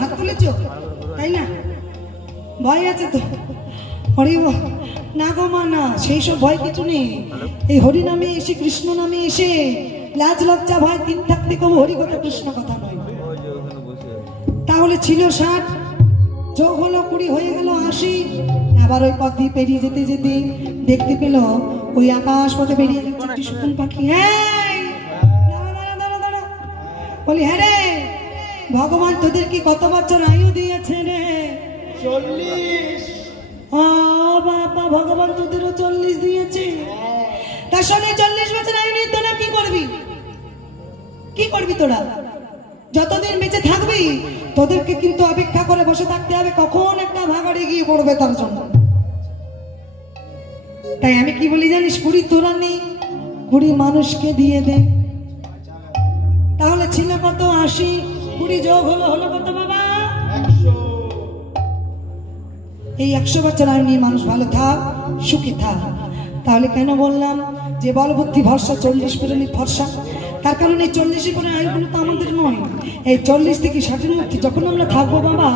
হাত তুলেছ, তাই না? ভয় আছে তো? হরি না গো মা, না, সেই সব ভয় কিছু নেই। এই হরি নামে এসে, কৃষ্ণ নামে এসে লাজ লজ্জা ভয় তিন থাকতে কম হরি কথা কৃষ্ণ কথা নয়। তাহলে ছিল 60, যোগ হলো 20, হয়ে গেল 80। আবার ওই পথ দিয়ে পেরিয়ে যেতে যেতে দেখতে পেল ওই আকাশ পথে বেরিয়ে যাচ্ছে একটি শকুন পাখি। দাঁড়া, বলি হ্যাঁ রে, ভগবান তোদেরকে কত বছর আয়ু দিয়েছে রে? 40। ও বাবা, ভগবান তোদেরও 40 দিয়েছে। তার সঙ্গে 40 বছর আয়ু নিয়ে তোরা কি করবি? কি করবি তোরা? যতদিন বেঁচে থাকবি তোদেরকে কিন্তু অপেক্ষা করে বসে থাকতে হবে কখন একটা ভাগাড়ে গিয়ে পড়বে তার জন্য। তাই আমি কি বলি জানিস, 20 তোরা নেই, 20 মানুষকে দিয়ে দে। তাহলে ছিল কত? 80, 20 যোগ হলো কত বাবা? 100। এই 100 বছর আয়ু নিয়ে মানুষ ভালো থাক, সুখে থাক। তাহলে কেন বললাম যে বল বুদ্ধি ভরসা, 40 পেরোনি ভরসা? তার কারণে 40 করে আয়ুগুলো তো আমাদের নয়। এই 40 থেকে 60-এর মধ্যে যখন আমরা থাকবো বাবা,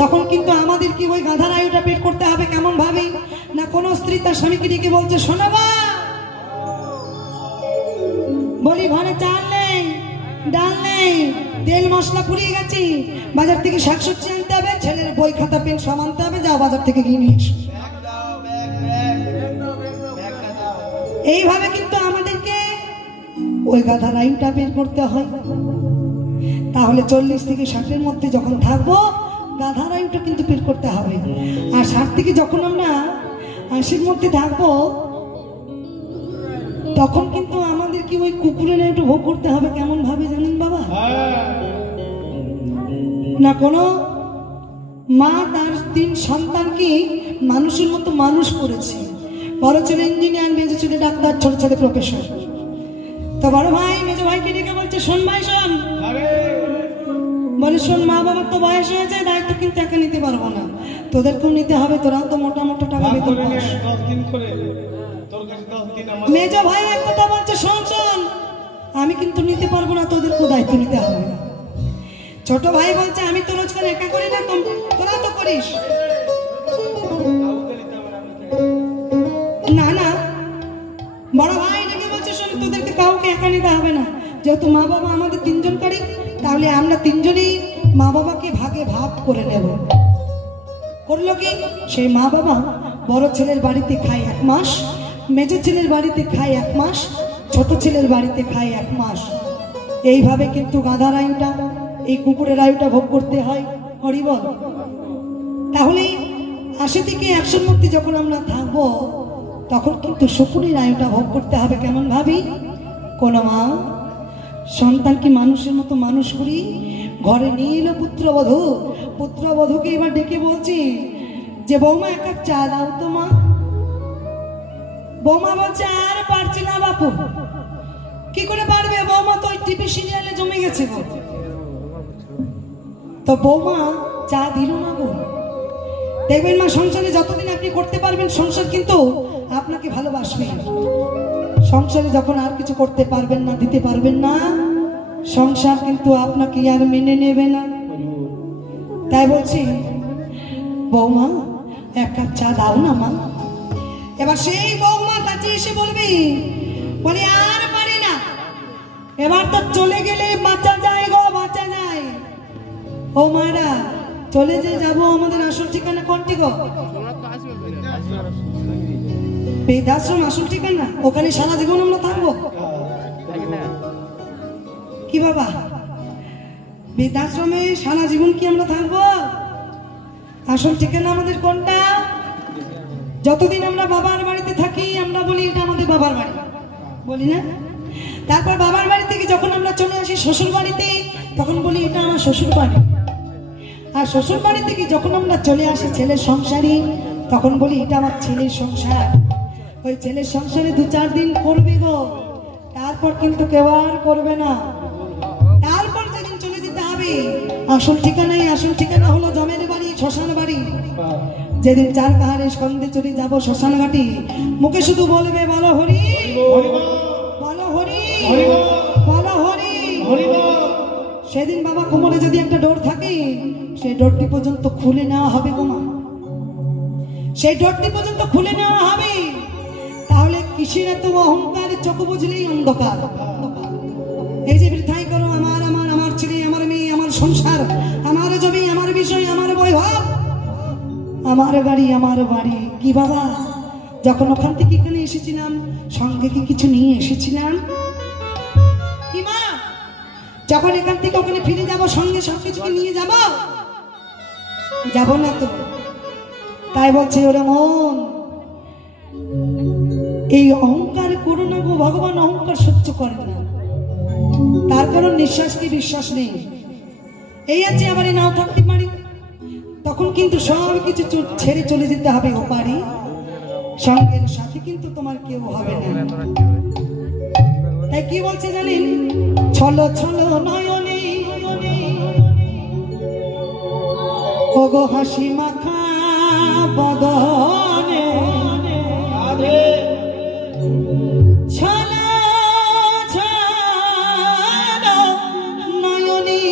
তখন কিন্তু আমাদের কি ওই গাধার আয়ুটা পেট করতে হবে কেমন ভাবে? না কোনো স্ত্রী তার স্বামীকে ডেকে বলছে, শোনো বা, বলি ঘরে চাল নেই, ডাল নেই, তেল মশলা পুড়িয়ে গেছি, বাজার থেকে শাকসবজি আনতে হবে, ছেলের বই খাতা পেন সব আনতে হবে, যাও বাজার থেকে গিয়ে নিয়ে এসো। এইভাবে কিন্তু আমাদেরকে ওই গাধার আয়ুটা বের করতে হয়। তাহলে 40 থেকে 60-এর মধ্যে যখন থাকবো গাধার আয়ুটা কিন্তু বের করতে হবে। আর 60 থেকে যখন আমরা 80-এর মধ্যে থাকবো তখন কিন্তু আমাদের কি ওই কুকুরের আয়ুটা ভোগ করতে হবে কেমন ভাবে জানেন বাবা? না কোনো মা তার 3 সন্তানকে মানুষের মতো মানুষ করেছে। বড় ছেলে ইঞ্জিনিয়ার, মেজো ছেলে ডাক্তার, ছোট ছেলে প্রফেসর। তো বড় ভাই মেজো ভাইকে ডেকে বলছে, শোন ভাই শোন, বলে শোন, মা বাবার তো বয়স হয়েছে, দায়িত্ব কিন্তু একা নিতে পারবো না, তোদেরকেও নিতে হবে, তোরাও তো মোটা মোটা টাকা বেতন পাস। মেজো ভাই এক কথা বলছে, শোন শোন, আমি কিন্তু নিতে পারবো না, তোদেরকেও দায়িত্ব নিতে হবে। ছোট ভাই বলছে, আমি তো রোজগার একা করি না, তোরা তো করিস। না না, বড় ভাই ডেকে বলছে, শোন, তোদেরকে কাউকে একা নিতে হবে না, যেহেতু মা বাবা আমাদের 3 জন করি, তাহলে আমরা 3 জনই মা বাবাকে ভাগে ভাগ করে নেব। করলো কি, সেই মা বাবা বড় ছেলের বাড়িতে খায় 1 মাস, মেজো ছেলের বাড়িতে খায় 1 মাস, ছোট ছেলের বাড়িতে খায় 1 মাস। এইভাবে কিন্তু গাধার আয়ুটা, এই কুকুরের আয়ুটা ভোগ করতে হয়। হরি বল। তাহলে 80 থেকে 100-এর মধ্যে যখন আমরা থাকবো তখন কিন্তু শকুনের আয়ুটা ভোগ করতে হবে কেমন ভাবি? কোন মা সন্তানকে মানুষের মতো মানুষ করি, ঘরে নিয়ে এলো পুত্রবধূ, পুত্রবধূকে এবার ডেকে বলছি যে বৌমা 1 কাপ চা দাও তো মা। বৌমা বলছে, আর পারছি না বাপু। কি করে পারবে? বৌমা তো ওই টিভি সিরিয়ালে জমে গেছে গো। তো বৌমা চা দিল না গো। দেখবেন মা, সংসারে যতদিন আপনি করতে পারবেন সংসার কিন্তু আপনাকে ভালোবাসবে। সংসারে যখন আর কিছু করতে পারবেন না, দিতে পারবেন না, সংসার কিন্তু আপনাকে আর মেনে নেবে না। তাই বলছি বৌমা 1 কাপ চা দাও না মা। এবার সেই বৌমা কাছে এসে বলবি, বলি আর পারি না, এবার তো চলে গেলে বাঁচা যায় গো, বাঁচা যায়। ও মারা, চলে যে যাবো, আমাদের আসল ঠিকানা কোনটি গো? বৃদ্ধাশ্রম আসল ঠিকানা, ওখানে সারা জীবন আমরা থাকবো কি বাবা? বৃদ্ধাশ্রমে সারা জীবন কি আমরা থাকবো? আসল ঠিকানা আমাদের কোনটা? যতদিন আমরা বাবার বাড়িতে থাকি আমরা বলি এটা আমাদের বাবার বাড়ি, বলি না? তারপর বাবার বাড়ি থেকে যখন আমরা চলে আসি শ্বশুর বাড়িতে, তখন বলি এটা আমার শ্বশুর বাড়ি। আর শ্বশুর বাড়ি থেকে যখন আমরা চলে আসি ছেলের সংসারে, তখন বলি এটা আমার ছেলের সংসার। ওই ছেলের সংসারে 2-4 দিন করবে গো, তারপর কিন্তু কেউ আর করবে না। তারপর যেদিন চলে যেতে হবে আসল ঠিকানায়, আসল ঠিকানা হলো জমের বাড়ি, শ্মশান বাড়ি। যেদিন 4 কাহারে স্কন্ধে চলে যাবো শ্মশান ঘাটি, মুখে শুধু বলবে বলো হরি, বলো হরি, বলো হরি। সেদিন বাবা কোমরে যদি একটা ডোর থাকে সেই ডোরটি পর্যন্ত খুলে নেওয়া হবে গো মা, সেই ডোরটি পর্যন্ত খুলে নেওয়া হবে। তাহলে কিসের এত অহংকার, চোখ বুঝলেই অন্ধকার। এই যে বৃথাই করো আমার আমার আমার ছেলে, আমার মেয়ে, আমার সংসার, আমার জমি, আমার বিষয়, আমার বৈভব, আমার গাড়ি, আমার বাড়ি। কি বাবা, যখন ওখান থেকে এখানে এসেছিলাম সঙ্গে কি কিছু নিয়ে এসেছিলাম? কি মা, যখন এখান থেকে ওখানে ফিরে যাব সঙ্গে সবকিছু নিয়ে যাব? যাব না তো। তাই বলছে ওরে মন, এই অহংকার করো না গো, ভগবান অহংকার সহ্য করে না। তার কারণ নিঃশ্বাসকে বিশ্বাস নেই। এই আছে আবার নাও থাকতে পারি, তখন কিন্তু সব কিছু ছেড়ে চলে যেতে হবে ও পারি, সঙ্গের সাথে কিন্তু তোমার কেউ হবে না। তাই কি বলছে জানেন? ছলো ছলো নয়নে ওগো হাসি মাখা বদনে, ছলো ছলো নয়নে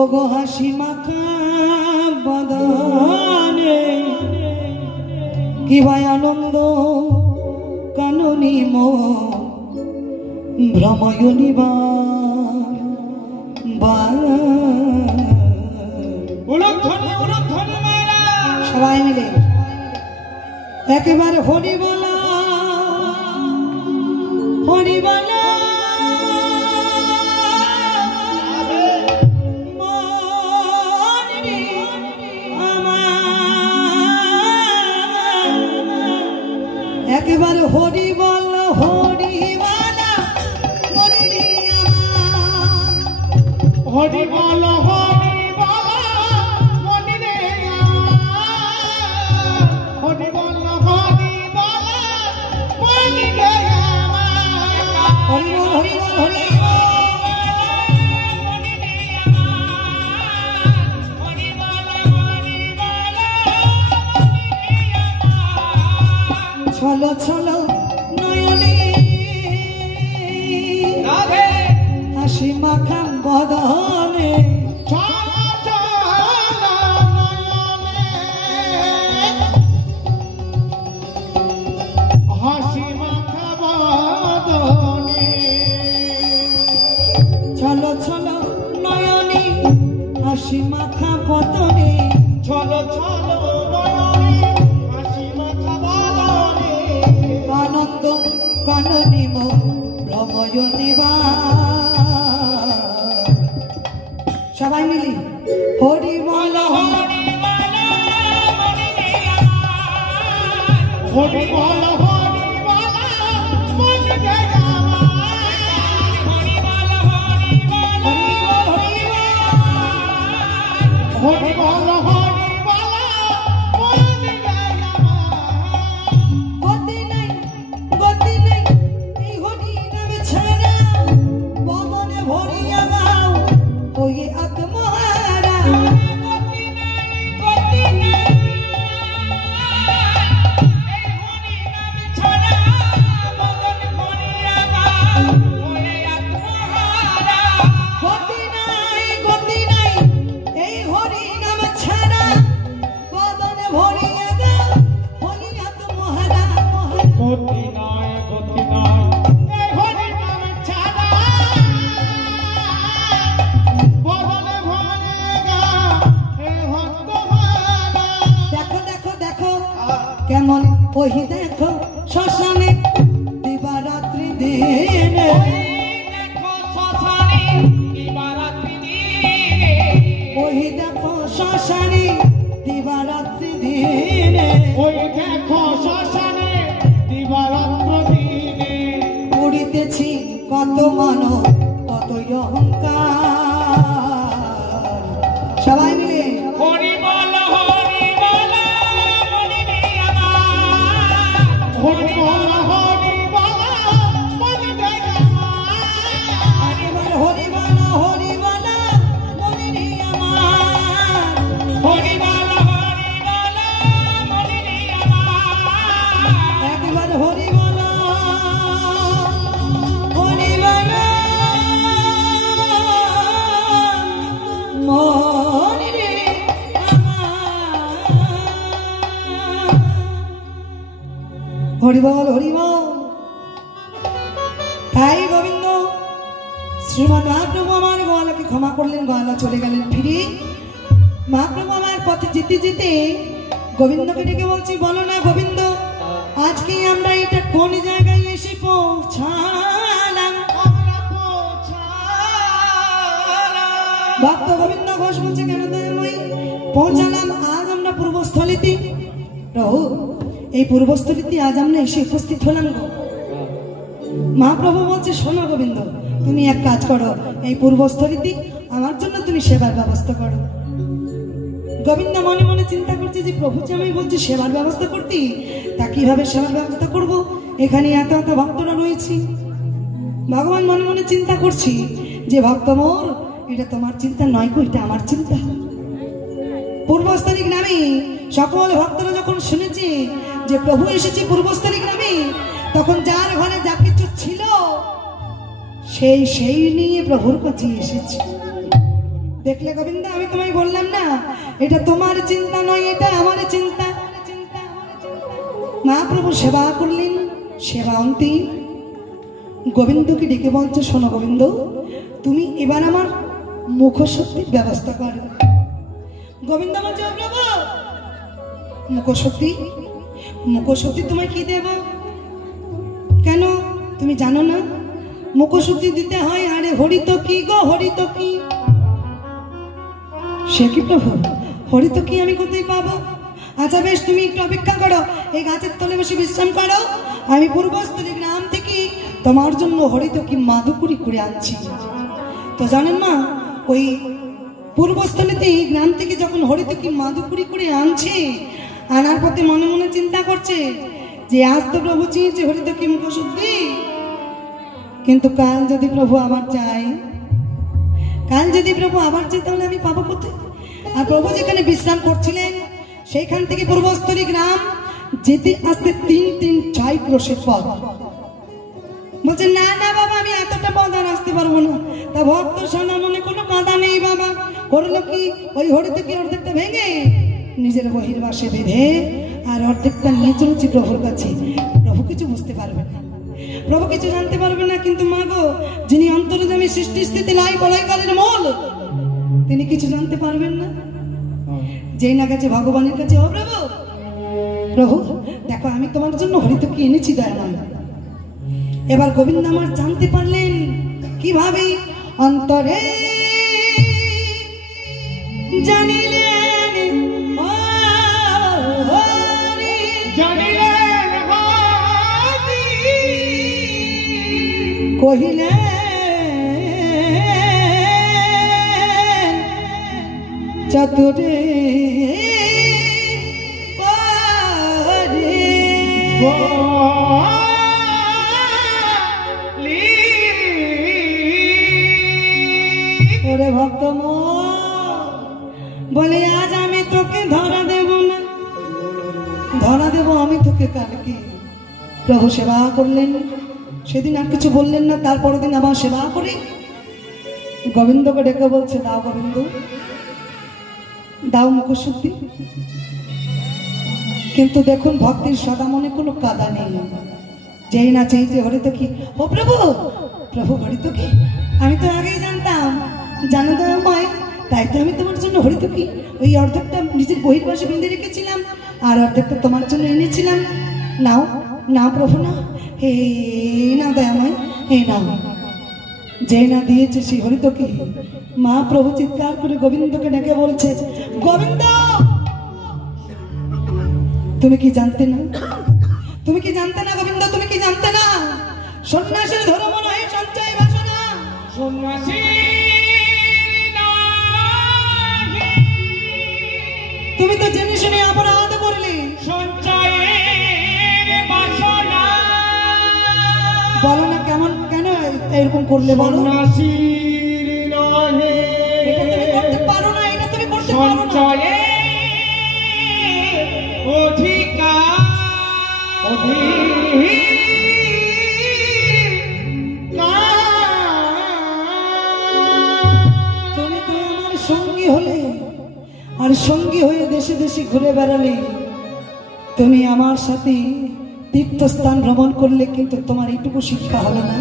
ওগো হাসি মাখা বদনে, কি ভাই আনন্দ কাননি মো ভ্রময়নি সবাই মিলে একেবারে হরি বলা, হরি বলা একেবারে হরি বল, হরি বলা হরি বল, হরি বলা মনি রে হরি বল, হরি বলা মনি রে হরি বল, হরি বল, হরি ছলো ছলো নয়নে হাসি মাখা বদনে, হাসি মাখা বদনে, ছলো ছলো নয়নে হাসি মাখা বদনে, ছলো ছলো আনন্দ কাননি মো ভ্রময়নি সবাই মিলি হরি বল, হরি বল, হরি বল, হরি বল মনি রে হরি বল, হরি বল, হরি বল, হরি বল মনি রে গতি নাই, গতি নাই এই হরি নামে ছাড়া, বদনে ভরিয়া গাও ওই আত্মহারা, গতি নাই, গতি নাই এই হরি নামে ছাড়া, বদনে ভরিয়া গাও ওই আত্মহারা, গতি নাই, গতি নাই এই হরি নামে ছাড়া, বদনে ভরিয়া গাও ওই আত্মহারা, গতি নাই, গতি নাই এই হরি নামে ছাড়া, বদনে ভরিয়া গাও এই আত্মহারা। দেখো দেখো দেখো কেমন ওই দেখো শ্মশানে দিবারাত্রি দিনে, ওই দেখো শ্মশানে দিবারাত্রি দিনে, ওই দেখো শ্মশানে দিবারাত্রি দিনে, উড়িতেছি কত মানব কত অহংকার। সবাই মিলে হরি বল, হরি বল মনি রে হরি বল, হরি বল মনি রে হরি বল, হরি বল, হরি বল মনি রে হরি বল, হরি বল মনি রে একবার হরি বল, হরি হরিবল হরিবল। তাই গোবিন্দ শ্রীমৎ মহাপ্রভু আমার গোয়ালাকে ক্ষমা করলেন, গোয়ালা চলে গেলেন ফিরে। মহাপ্রভু আমার পথে যেতে যেতে গোবিন্দকে ডেকে বলছি, বলো না গোবিন্দ, আজকে আমরা এটা কোন জায়গায় এসে পৌঁছালাম? ভক্ত গোবিন্দ ঘোষ বলছে, কেন দয়াময়ী পৌঁছালাম আজ আমরা পূর্বস্থলীতে। প্রভু এই পূর্বস্থলীতে আজ আমরা এসে উপস্থিত হলাম গো। মহাপ্রভু বলছে, শোনো গোবিন্দ, তুমি এক কাজ করো, এই পূর্বস্থলীতে আমার জন্য তুমি সেবার ব্যবস্থা করো। গোবিন্দ মনে মনে চিন্তা করছে যে প্রভু যে আমি বলছি সেবার ব্যবস্থা করতে, তা কিভাবে সেবার ব্যবস্থা করব? এখানে এত এত ভক্তরা রয়েছে। ভগবান মনে মনে চিন্তা করছি যে ভক্ত মোর, এটা তোমার চিন্তা নয় গো, এটা আমার চিন্তা। পূর্বস্থলী গ্রামে সকল ভক্তরা যখন শুনেছে যে প্রভু এসেছে পূর্বস্থলী গ্রামে, তখন যার ঘরে যা কিছু ছিল সেই নিয়ে প্রভুর কাছে এসেছে। দেখলে গোবিন্দ, আমি তোমায় বললাম না এটা তোমার চিন্তা নয়, এটা আমার চিন্তা। মহাপ্রভু সেবা করলেন, সেবা অন্তি গোবিন্দকে ডেকে বলছে, শোনো গোবিন্দ, তুমি এবার আমার মুখশুদ্ধির ব্যবস্থা করো। গোবিন্দ বলছে, প্রভু মুখশুদ্ধি তোমায় কি দেব? কেন তুমি জানো না মুখশুদ্ধি দিতে হয়? আরে হরিত কি গো, হরিত কি? সে কি প্রভু, হরিত কি আমি কোথায় পাবো? আচ্ছা বেশ, তুমি একটু অপেক্ষা করো, এই গাছের তলে বসে বিশ্রাম করো, আমি পূর্বস্থলী গ্রাম থেকে তোমার জন্য হরিত কি মাধুকুরি করে আনছি। তো জানেন মা, ওই পূর্বস্থলীতে গ্রাম থেকে যখন হরিত কি মাধুকুরি করে আনছে, আনার পথে মনে মনে চিন্তা করছে যে আজ তো প্রভু চেয়েছে হরিত কি মুখশুদ্ধি, কিন্তু কাল যদি প্রভু আবার যায়, তাহলে আমি পাবো কোথায়? আর প্রভু যেখানে বিশ্রাম করছিলেন সেইখান থেকে পূর্বস্থলী গ্রাম যেতে আসতে 3-6 ক্রোশের পথ। বলছে, না না বাবা, আমি এতটা পথ আর আসতে পারবো না। তা ভক্ত সোনার মনে কোনো কাঁদা নেই বাবা, করলো কি, ওই হরিত কি অর্ধেকটা ভেঙে নিজের বহির্বাসে বেঁধে আর অর্ধেকটা নিয়ে চলেছি প্রভুর কাছে। প্রভু কিছু বুঝতে পারবে না, প্রভু কিছু জানতে পারবে না, কিন্তু মা গো, যিনি অন্তর্যামী সৃষ্টি স্থিতি লাই বলয়কালের মূল, তিনি কিছু জানতে পারবেন না। যেই না গেছে ভগবানের কাছে, ও প্রভু, প্রভু দেখো আমি তোমার জন্য হরিত কি এনেছি দয়াময়। এবার গোবিন্দ আমার জানতে পারলেন কিভাবে? অন্তরে জানিলেন, কহিলেন চতুরে ওরে ভক্ত বলে, আজ আমি তোকে ধরা দেব না, ধরা দেব আমি তোকে কালকে। প্রভু সেবা করলেন, সেদিন আর কিছু বললেন না, তারপরের দিন আবার সেবা করে গোবিন্দকে ডেকে বলছে, দাও গোবিন্দ, দাও মুখশুদ্ধি। কিন্তু দেখুন ভক্তির সদা মনে কোনো কাদা নেই। যেই না চাইছে হরিত কি, ও প্রভু, প্রভু হরিত কি আমি তো আগেই জানতাম, জানো তো আমায়, তাই তো আমি তোমার জন্য হরিত কি ওই অর্ধেকটা নিজের বহির্বাসে বেঁধে রেখেছিলাম আর অর্ধেকটা তোমার জন্য এনেছিলাম। নাও না প্রভু, না, হে না দয়াময়, হে নাও। যে না দিয়েছে সেই হরিত কি। মা প্রভু চিৎকার করে গোবিন্দকে ডেকে বলছে, গোবিন্দ তুমি কি জানতে না, তুমি কি জানতে না গোবিন্দ, তুমি কি জানতে না সন্ন্যাসীর ধর্ম নয় সঞ্চয় বাসনা। সন্ন্যাসী তুমি তো জেনে শুনে অপরাধ করলে, সঞ্চয়ের বাসনা। বলো না কেমন, কেন এরকম করলে বলো? সন্ন্যাসীর নহে, এটা তুমি করতে পারো না, এটা তুমি করতে পারো না। সঞ্চয়ের অধিকার, তুমি তো আমার সঙ্গী হলে, আর সঙ্গী হয়ে দেশে দেশে ঘুরে বেড়ালে, তুমি আমার সাথে তীর্থস্থান ভ্রমণ করলে কিন্তু তোমার এইটুকু শিক্ষা হলো না।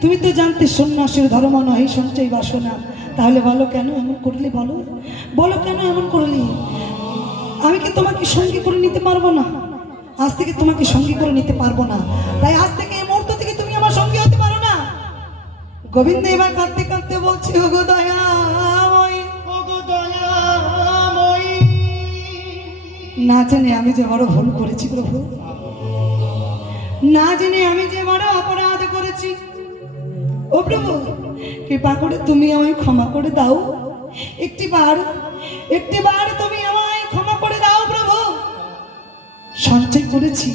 তুমি তো জানতে সন্ন্যাসের ধর্ম নয় সঞ্চয় বাসনা। তাহলে বলো কেন এমন করলে? বলো কেন এমন করলে? আমি কি তোমাকে সঙ্গী করে নিতে পারবো না? আজ থেকে তোমাকে সঙ্গী করে নিতে পারবো না। তাই আজ থেকে এই মুহূর্ত থেকে তুমি আমার সঙ্গী হতে পারো না। গোবিন্দ এবার কাঁদতে কাঁদতে বলছে, ওগো দয়াময়, না জেনে আমি যে বড় ভুল করেছি প্রভু, না জেনে আমি যে বড় অপরাধ করেছি। ও প্রভু, কৃপা করে তুমি আমায় ক্ষমা করে দাও। একটিবার তুমি আমায় ক্ষমা করে দাও প্রভু। সঞ্চয় করেছি,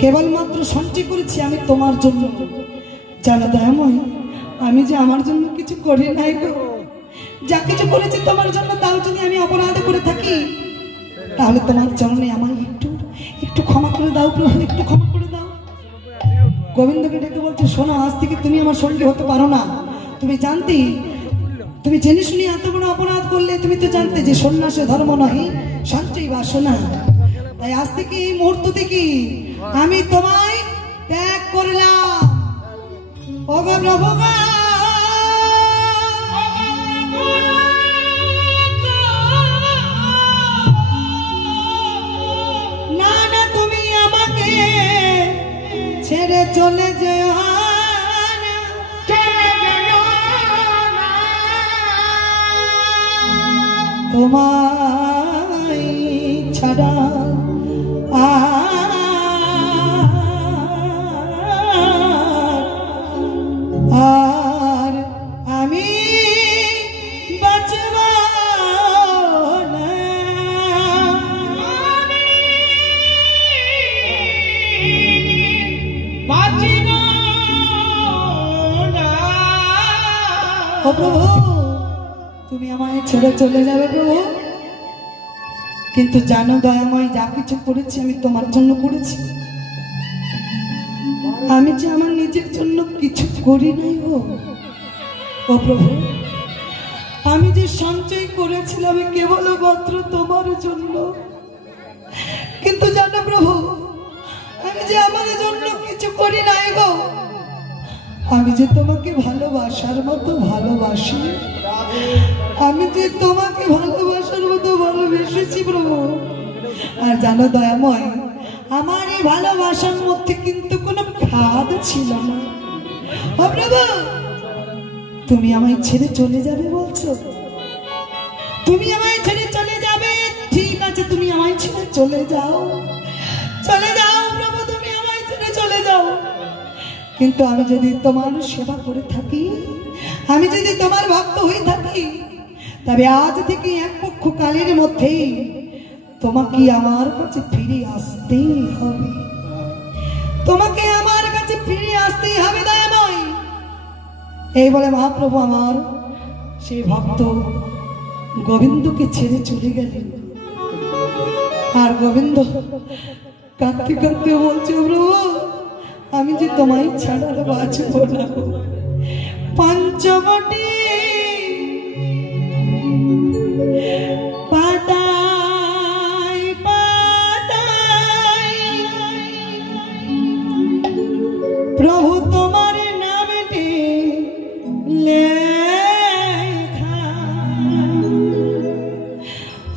কেবলমাত্র সঞ্চয় করেছি আমি তোমার জন্য। জানো দয়াময়, আমি যে আমার জন্য কিছু করি নাই গো। যা কিছু করেছি তোমার জন্য, তাও যদি আমি অপরাধ করে থাকি, তাহলে তোমার চরণে আমায় একটু ক্ষমা করে দাও প্রভু, একটু ক্ষমা করে দাও। গোবিন্দকে ডেকে বলছে, শোনো, আজ থেকে তুমি আমার সঙ্গে হতে পারো না। তুমি জেনে শুনে এত বড় অপরাধ করলে। তুমি তো জানতে যে সন্ন্যাসের ধর্ম নয় সঞ্চয় বাসনা। তাই আজ থেকে এই মুহূর্ত থেকে আমি তোমায় ত্যাগ করলাম। ওগো প্রভু, না তুমি আমাকে ছেড়ে চলে যেও না, তোমায় ছাড়া আর আমি বাঁচব না। ও প্রভু, তুমি আমায় ছেড়ে চলে যাবে প্রভু। কিন্তু জানো দয়াময়, যা কিছু করেছি আমি তোমার জন্য করেছি। আমি যে আমার নিজের জন্য কিছু করি নাই গো। ও প্রভু, আমি যে সঞ্চয় করেছিলাম কেবলমাত্র তোমার জন্য। কিন্তু জানো প্রভু, আমি যে আমার জন্য কিছু করি নাই গো। আমি যে তোমাকে ভালোবাসার মতো ভালোবাসি, আমি যে তোমাকে ভালোবাসার মতো ভালোবেসেছি প্রভু। আর জানো দয়াময়, আমার এই ভালোবাসার মধ্যে কিন্তু কোনো খাদ ছিল না। ও প্রভু, তুমি আমায় ছেড়ে চলে যাবে বলছো? তুমি আমায় ছেড়ে চলে যাবে? ঠিক আছে, তুমি আমায় ছেড়ে চলে যাও প্রভু, তুমি আমায় ছেড়ে চলে যাও। কিন্তু আমি যদি তোমার সেবা করে থাকি, আমি যদি তোমার ভক্ত হয়ে থাকি, তবে আজ থেকে এক পক্ষ কালের মধ্যেই তোমাকে আমার কাছে ফিরে আসতেই হবে। তোমাকে আমার কাছে ফিরে আসতেই হবে দয়াময়। এই বলে মহাপ্রভু আমার সেই ভক্ত গোবিন্দকে ছেড়ে চলে গেলেন। আর গোবিন্দ কাঁদতে কাঁদতে বলছে, প্রভু, আমি যে তোমায় ছাড়া বাঁচব না। পঞ্চবটি পাতায় পাতায় প্রভু তোমার নামটি লেখা।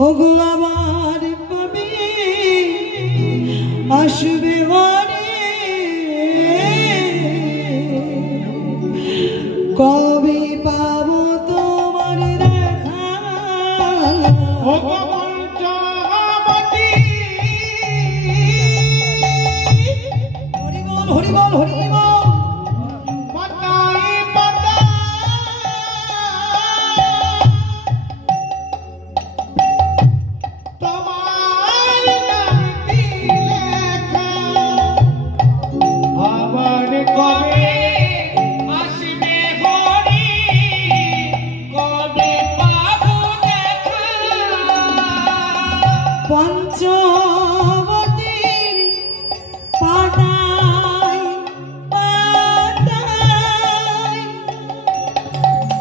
ওগো আবার কবি আসবে কবে পাবো তোমার দেখা। হরিবল হরিবল হরিবল। পঞ্চবটির পাতায় পাতায়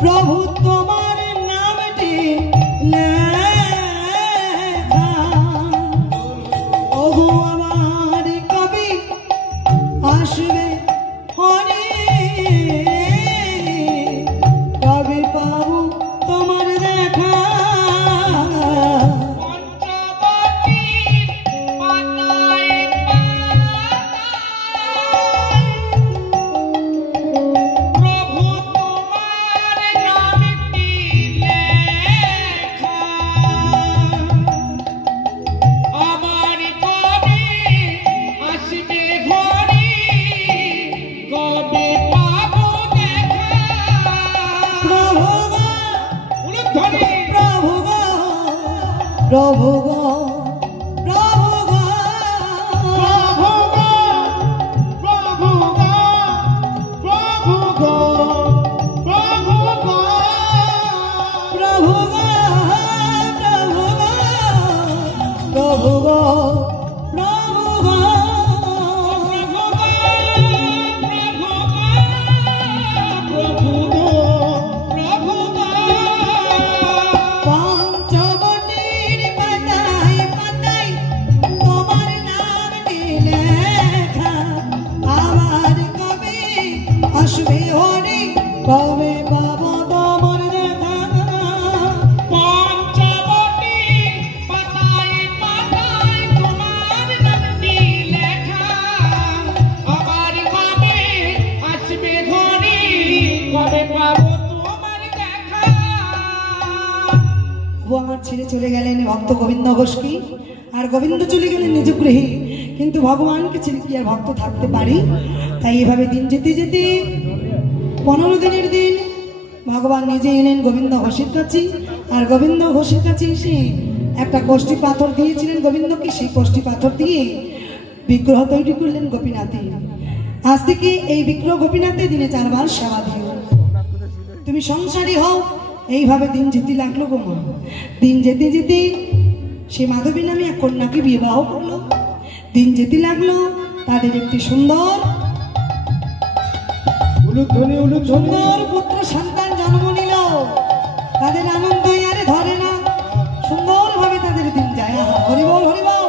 প্রভু তোমার নামটি লেখা। ও প্রভু গো প্রভু গো প্রভু গো প্রভু গো প্রভু গো প্রভু গো প্রভু গো প্রভু গো প্রভু গো পঞ্চবটির পাতায় পাতায় তোমার নামটি লেখা, আবার কবে আসবে হরি, কবে পাবো তোমার দেখা। পঞ্চবটি পাতায় পাতায় তোমার নামটি লেখা, আবার কবে আসবে ঘড়ি, কবে পাবো তোমার দেখা। ও আমার ছেড়ে চলে গেলেন ভক্ত গোবিন্দ ঘোষকে, আর গোবিন্দ চলে গেলেন নিজ গৃহে, কিন্তু ভগবানকে ছেড়ে কি আর ভক্ত থাকতে পারি? তাই এভাবে দিন যেতে যেতে 15 দিনের দিন ভগবান নিজে এলেন গোবিন্দ ঘোষের কাছে, আর গোবিন্দ ঘোষের কাছে এসে একটা কষ্টি পাথর দিয়েছিলেন গোবিন্দকে, সেই কষ্টি পাথর দিয়ে বিগ্রহ তৈরি করলেন গোপীনাথের। আজ থেকে এই বিগ্রহ গোপীনাথে দিনে 4 বার সেবা দিও, তুমি সংসারী হও। এইভাবে দিন যেতে লাগলো গো মা। দিন যেতে যেতে সে মাধবী নামে এক কন্যাকে বিবাহ করলো। দিন যেতে লাগলো, তাদের একটি সুন্দর উলুধ্বনি উলুধ্বনি সুন্দর পুত্র সন্তান জন্ম নিল। তাদের আনন্দ আরে ধরে না, সুন্দর ভাবে তাদের দিন যায়। হরি বল হরি বল।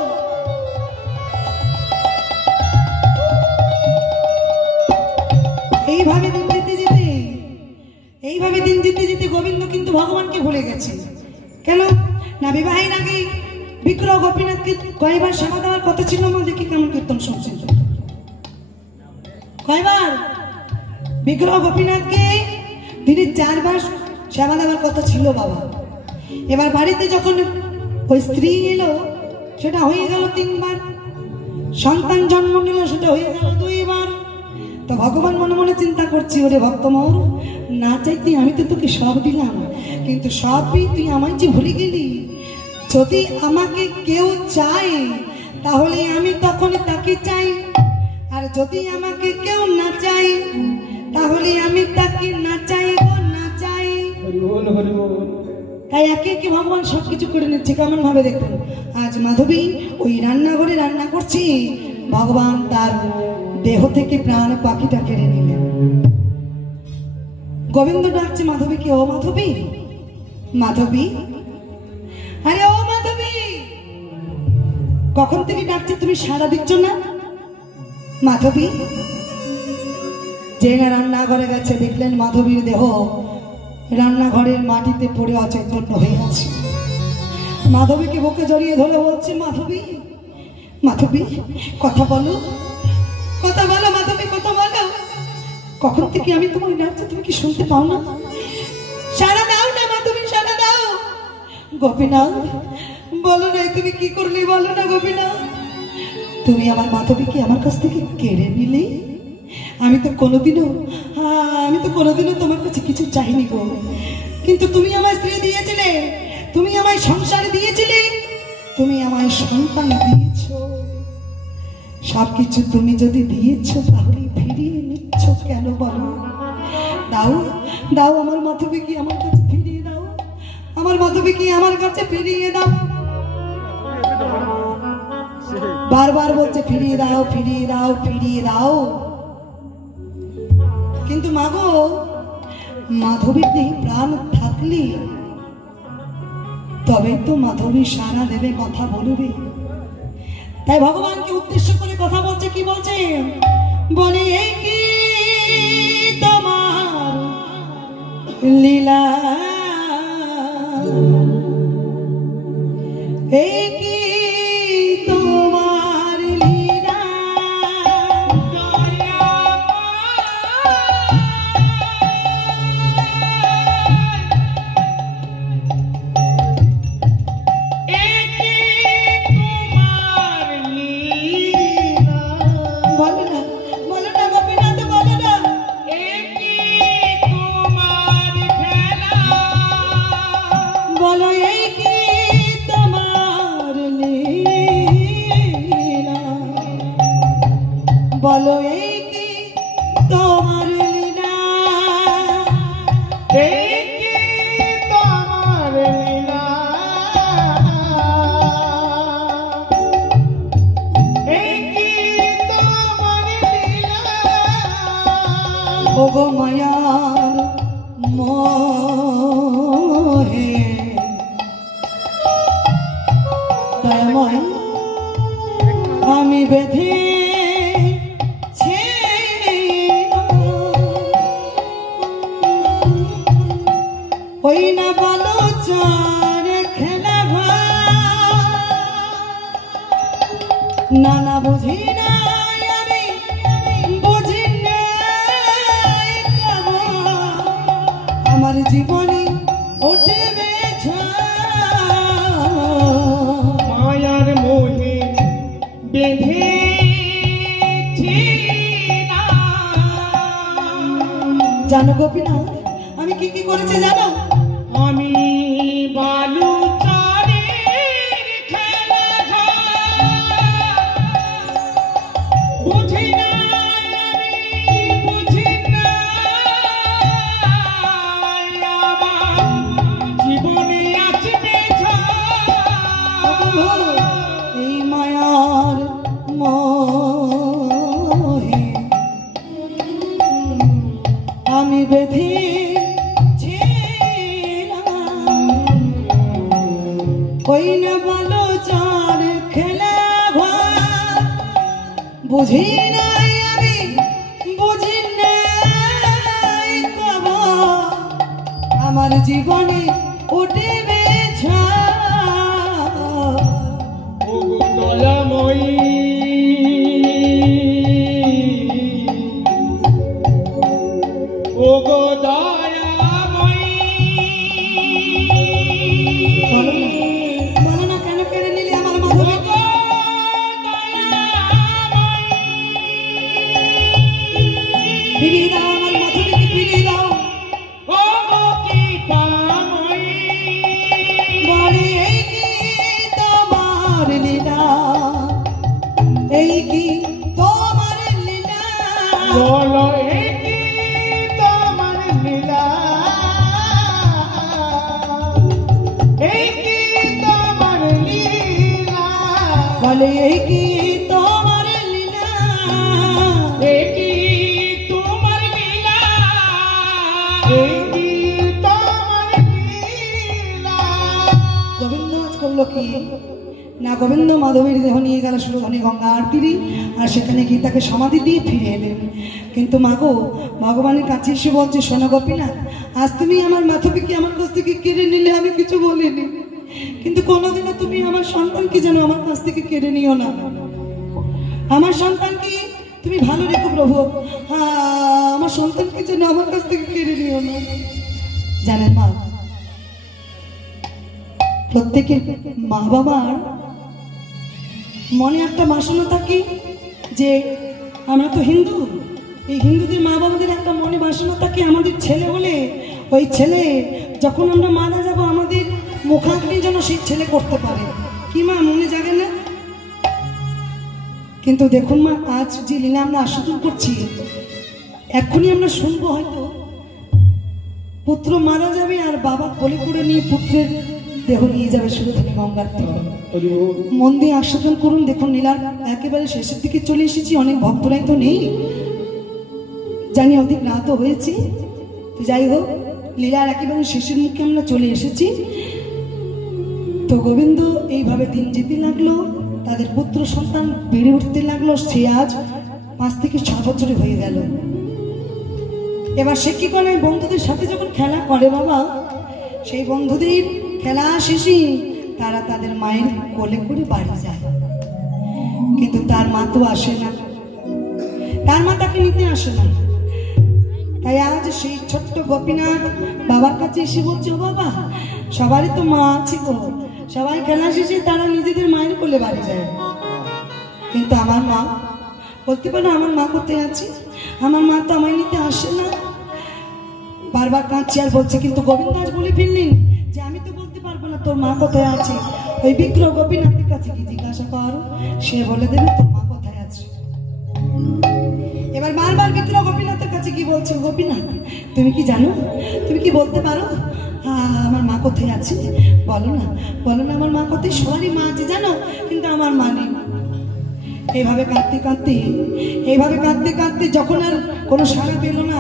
এইভাবে দিন যেতে যেতে গোবিন্দ কিন্তু ভগবানকে ভুলে গেছে। কেন না, বিবাহের আগে বিগ্রহ গোপীনাথকে কয়বার সেবা দেওয়ার কথা ছিল? দেখি কেমন কীর্তন শুনছেন। কয়বার বিগ্রহ গোপীনাথকে দিনে 4 বার সেবা দেওয়ার কথা ছিল বাবা। এবার বাড়িতে যখন ওই স্ত্রী এলো, সেটা হয়ে গেল 3 বার। সন্তান জন্ম নিল, সেটা হয়ে গেল 2 বার। তো ভগবান মনে মনে চিন্তা করছি, ওরে ভক্ত মোর, না চাইতে আমি তো তোকে সব দিলাম, কিন্তু সবই তুই আমায় যে ভুলে গেলি। যদি আমাকে কেউ চায় তাহলে আমি তখন তাকে চাই, আর যদি আমাকে কেউ না চাই তাহলে আমি তাকে না চাইব না চাই। হরি বল হরি বল। তাই একে একে ভগবান সবকিছু করে নিচ্ছে। কেমন ভাবে দেখুন, আজ মাধবী ওই রান্নাঘরে রান্না করছি, ভগবান তার দেহ থেকে প্রাণ পাখিটা কেড়ে নিলেন। গোবিন্দ ডাকছে মাধবীকে, ও মাধবী, মাধবী, আরে ও মাধবী, কখন থেকে ডাকছে তুমি সাড়া দিচ্ছ না? মাধবী যে না রান্নাঘরে গেছে, দেখলেন মাধবীর দেহ রান্নাঘরের মাটিতে পড়ে অচৈতন্য হয়ে আছে। মাধবীকে বুকে জড়িয়ে ধরে বলছে, মাধবী, মাধবী, কথা বলো, কথা বলো মাধবী, কথা বলো। কখন থেকে আমি তোমার ডাকছি, তুমি কি শুনতে পাও না? সাড়া দাও না মাধবী, সাড়া দাও। গোপীনাথ, বলো না তুমি কি করলে, বলো না গোপীনাথ। তুমি আমার মাধবীকে আমার কাছ থেকে কেড়ে নিলে। আমি তো কোনোদিনও তোমার কাছে কিছু চাইনি গো, কিন্তু তুমি আমার স্ত্রী দিয়েছিলে, তুমি আমায় সংসার দিয়েছিলে, তুমি আমায় সন্তান দিয়েছ। সবকিছু তুমি যদি দিয়েছ তাহলে ফিরিয়ে নিচ্ছ কেন বলো? দাও দাও, আমার মাধবীকে আমার কাছে ফিরিয়ে দাও, আমার মাধবীকে আমার কাছে ফিরিয়ে দাও। বারবার বলছে ফিরিয়ে দাও, ফিরিয়ে দাও, ফিরিয়ে দাও। কিন্তু মাগো, মাধবীর দেহে প্রাণ থাকলে তবে তো মাধবী সারা দেবে, কথা বলবে। তাই ভগবানকে উদ্দেশ্য করে কথা বলছে, কি বলছে? বলে এই কি তোমার লীলা, এই কি তোমার লীলা, বলো না গোপীনাথ। বলো এই কি তোমার লীলা, এই কি তোমার লীলা, এই কি তোমার লীলা, ওগো মায়ার মোহে দয়াময় আমি বেঁধে ওই না বলো চার খেলা না না বুঝি না আমি বুঝি না আমার জীবনে উঠবে মায়ার মোহে বেঁধে জানো গোপীনাথ আমি কি কি করেছি জানো? আমি বালু চারের খেলা বুঝি না, আমি বুঝি না আমার জীবনে আসবে এই মায়ার মোহে আমি বেঁধে ওই না বলো চার খেলা বুঝি নাই আমি বুঝি নাই আমার জীবনে উঠবে দয়াময়ী ওগো দয়াময়ী বলো না কেন কেড়ে নিলে আমার মাধবী? ফিরিয়ে দাও আমার মাধবীকে, ফিরিয়ে দাও। বলে এই কি তোমার লীলা, এই কি তোমার লীলা, বলো এই কি তোমার লীলা, এই কি তোমার লীলা, বলে এই কি তোমার লীলা, এই কি তোমার লীলা, এই কি তোমার লীলা। গোবিন্দ আজ করলো কি না, গোবিন্দ মাধবীর দেহ নিয়ে গেল সুরধনী গঙ্গার তীরে, আর সেখানে গিয়ে তাকে সমাধি দিয়ে ফিরে এলেন। কিন্তু মাগো ভগবানের কাছে এসে বলছে, শোনো গোপীনাথ, আজ তুমি আমার মাধবীকে আমার কাছ থেকে কেড়ে নিলে, আমি কিছু বলিনি, কিন্তু কোনোদিনও তুমি আমার সন্তানকে যেন আমার কাছ থেকে কেড়ে নিও না। আমার সন্তানকে তুমি ভালো রেখো প্রভু, আমার সন্তানকে যেন আমার কাছ থেকে কেড়ে নিও না। জানেন মা, প্রত্যেকের মা বাবার মনে একটা বাসনা থাকে যে আমরা তো হিন্দু, এই হিন্দুদের মা বাবাদের একটা মনে বাসনা থাকে আমাদের ছেলে বলে, ওই ছেলে যখন আমরা মারা যাব আমাদের মুখাগ্নি যেন সেই ছেলে করতে পারে। কি মা মনে জাগে না? কিন্তু দেখুন মা, আজ যে লীলা আমরা আস্বাদন করছি, এখনই আমরা শুনবো হয়তো পুত্র মারা যাবে আর বাবা কোলে করে নিয়ে পুত্রের দেহ নিয়ে যাবে সুরধনী গঙ্গার তীরে। মন দিয়ে আস্বাদন করুন। দেখুন লীলার একেবারে শেষের দিকে চলে এসেছি, অনেক ভক্তরাই তো নেই, জানি অধিক রাতও হয়েছে, তো যাই হোক লীলার একেবারে শেষের মুখে আমরা চলে এসেছি। তো গোবিন্দ এইভাবে দিন যেতে লাগলো, তাদের পুত্র সন্তান বেড়ে উঠতে লাগলো, সে আজ 5 থেকে 6 বছরে হয়ে গেল। এবার সে কি করে, বন্ধুদের সাথে যখন খেলা করে বাবা, সেই বন্ধুদের খেলা শেষে তারা তাদের মায়ের কোলে করে বাড়ি যায়, কিন্তু তার মা তো আসে না, তার মা তাকে নিতে আসে না। তাই আজ সেই ছোট্ট গোপীনাথ বাবার কাছে এসে বলছে, ও বাবা, সবারই তো মা আছে গো, সবাই খেলা শেষে তারা নিজেদের মায়ের কোলে বাড়ি যায়, কিন্তু আমার মা, বলতে পারো আমার মা কোথায় আছে? আমার মা তো আমায় নিতে আসে না। বারবার কাঁদছে আর বলছে, কিন্তু গোবিন্দ আজ বলে ফেললেন যে আমি তো বলতে পারবো না তোর মা কোথায় আছে, ওই বিগ্রহ গোপীনাথের কাছে কি জিজ্ঞাসা কর, সে বলে দেবে তোর মা কোথায় আছে। এবার বারবার বিদ্রোহ গোপীনাথের কাছে কি বলছে, গোপীনাথ তুমি কি জানো, তুমি কি বলতে পারো আমার মা কোথায় আছে? বলো না, বলো না আমার মা কোথায়? সবারই মা আছে জানো, কিন্তু আমার মা নেই। এইভাবে কাঁদতে কাঁদতে, এইভাবে কাঁদতে কাঁদতে যখন আর কোনো সাড়া পেল না,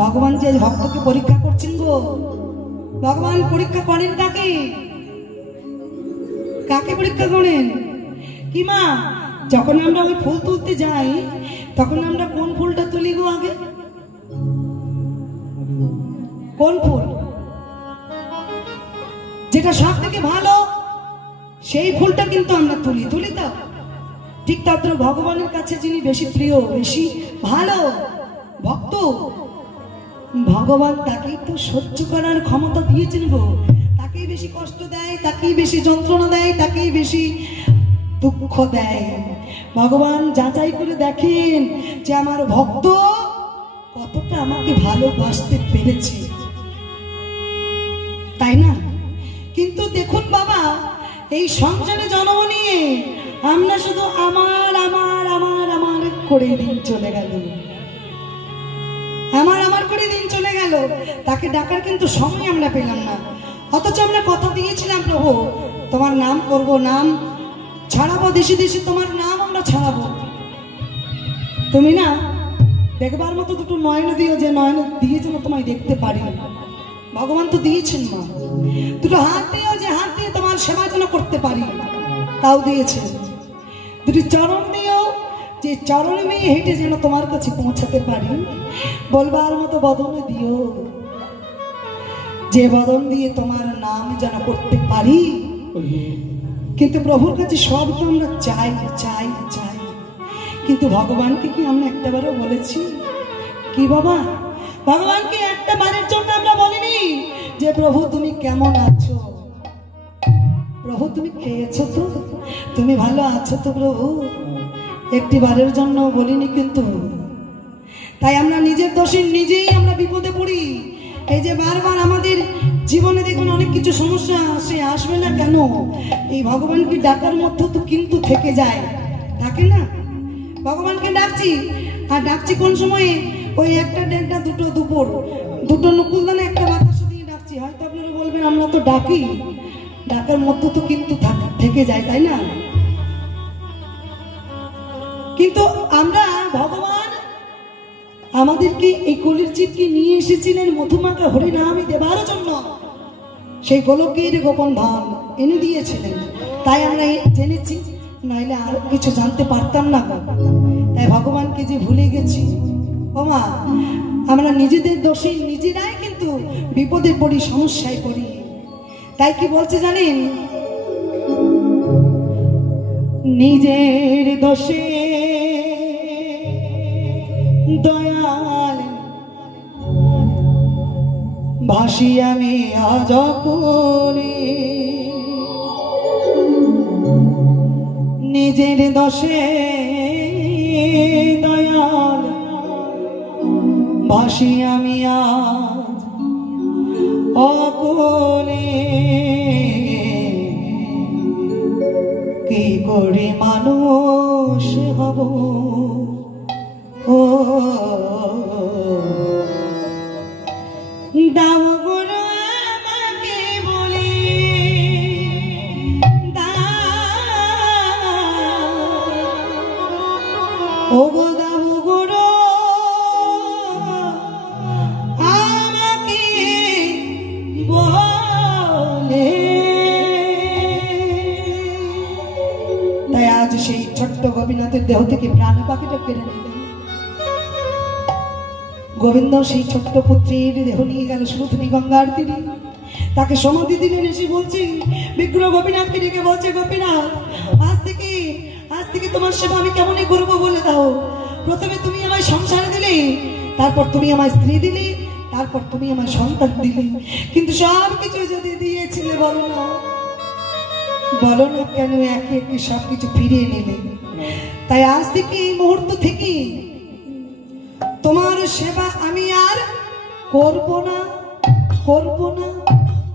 ভগবান যে ভক্তকে পরীক্ষা করছেন গো, ভগবান পরীক্ষা করেন কাকে? কাকে পরীক্ষা করেন? কি মা, যখন আমরা ওই ফুল তুলতে যাই তখন আমরা কোন ফুলটা তুলি গো আগে? কোন ফুল? যেটা সব থেকে ভালো সেই ফুলটা কিন্তু আমরা তুলি, তুলি তো। ঠিক তাদের ভগবানের কাছে যিনি বেশি প্রিয়, বেশি ভালো ভক্ত, ভগবান তাকেই তো সহ্য করার ক্ষমতা দিয়েছেন গো। তাকেই বেশি কষ্ট দেয়, তাকেই বেশি যন্ত্রণা দেয়, তাকেই বেশি দুঃখ দেয়। ভগবান যাচাই করে দেখেন যে আমার ভক্ত কতটা আমাকে ভালোবাসতে পেরেছে, তাই না? কিন্তু দেখুন বাবা, এই সংসারে জন্ম নিয়ে আমরা শুধু আমার আমার আমার আমার করে দিন চলে গেল, আমার আমার করে দিন চলে গেল। তাকে ডাকার কিন্তু সময় আমরা পেলাম না। অথচ আমরা কথা দিয়েছিলাম, প্রভু তোমার নাম করব, নাম ছাড়াবো, দেশে দেশে তোমার নাম আমরা ছাড়াবো। তুমি না দেখবার মতো দুটো নয়ন দিও, যে নয়ন দিয়ে যেন তোমায় দেখতে পারি। ভগবান তো দিয়েছেন মা। দুটো হাত দিও, যে হাত দিয়ে তোমার সেবা যেন করতে পারি, তাও দিয়েছেন। দুটি চরণ দিও, যে চরণে নিয়ে হেঁটে যেন তোমার কাছে পৌঁছাতে পারি। বলবার মতো বদন দিও, যে বদন দিয়ে তোমার নাম যেন করতে পারি। কিন্তু প্রভুর কাছে সব তো আমরা চাই চাই চাই, কিন্তু ভগবানকে কি আমরা একটাবারও বলেছি? কি বাবা, ভগবানকে একটা বারের জন্য আমরা বলিনি যে প্রভু তুমি কেমন আছো, প্রভু তুমি খেয়েছো তো, তুমি ভালো আছো তো প্রভু? একটি বারের জন্য বলিনি কিন্তু। তাই আমরা নিজের দোষে নিজেই আমরা বিপদে পড়ি। এই যে বারবার আমাদের জীবনে দেখুন অনেক কিছু সমস্যা আসে, আসবে না কেন? এই ভগবানকে ডাকার মধ্যে তো কিন্তু থেকে যায়, থাকে না? ভগবানকে ডাকছি, আর ডাকছি কোন সময়ে? ওই একটা দেড়টা দুটো দুপুর, দুটো নকুলদানে একটা বাতাস দিয়ে ডাকছি। হয়তো আপনারা বলবেন আমরা তো ডাকি, ডাকার মধ্যে তো কিন্তু থেকে যায়, তাই না? কিন্তু আমরা ভগবান আমাদেরকে এই কলির জীবকে নিয়ে এসেছিলেন মধুমাখা হরিনামে দেবার জন্য। সেই গোলকের গোপন ধাম এনে দিয়েছিলেন, তাই আমরা জেনেছি, নাইলে আর কিছু জানতে পারতাম না। তাই ভগবানকে যে ভুলে গেছি ওমা, আমরা নিজেদের দোষে নিজেরাই কিন্তু বিপদে পড়ি, সমস্যায় পড়ি। তাই কি বলছে জানেন? নিজের দোষে দয়াল ভাসি আমি আজ করি, নিজের দোষে দয়াল ভাসি আমি আজ অকলে। কি করে মানুষ হব ও দাও গুরু আমাকে বলি, ও গো দাও গুরু আমাকে বলে। তাই আজ সেই ছোট্ট গোপীনাথের দেহ থেকে প্রাণ পাখিটা কেড়ে নিলেন। গোবিন্দ সেই ছোট্ট পুত্রের দেহ নিয়ে গেল সুধনী গঙ্গার তীরে, তাকে সমাধি দিলেন। এসে বলছি বিগ্রহ গোপীনাথকে ডেকে বলছে, গোপীনাথ আজ থেকে তোমার সেবা আমি কেমনই করবো বলে দাও। প্রথমে তুমি আমায় সংসার দিলে, তারপর তুমি আমায় স্ত্রী দিলে, তারপর তুমি আমায় সন্তান দিলে, কিন্তু সব কিছু যদি দিয়েছিলে বলো না, বলো না কেন একে একে সবকিছু ফিরিয়ে নিলে? তাই আজ থেকে এই মুহূর্ত থেকে তোমার সেবা আমি আর করব না, করব না,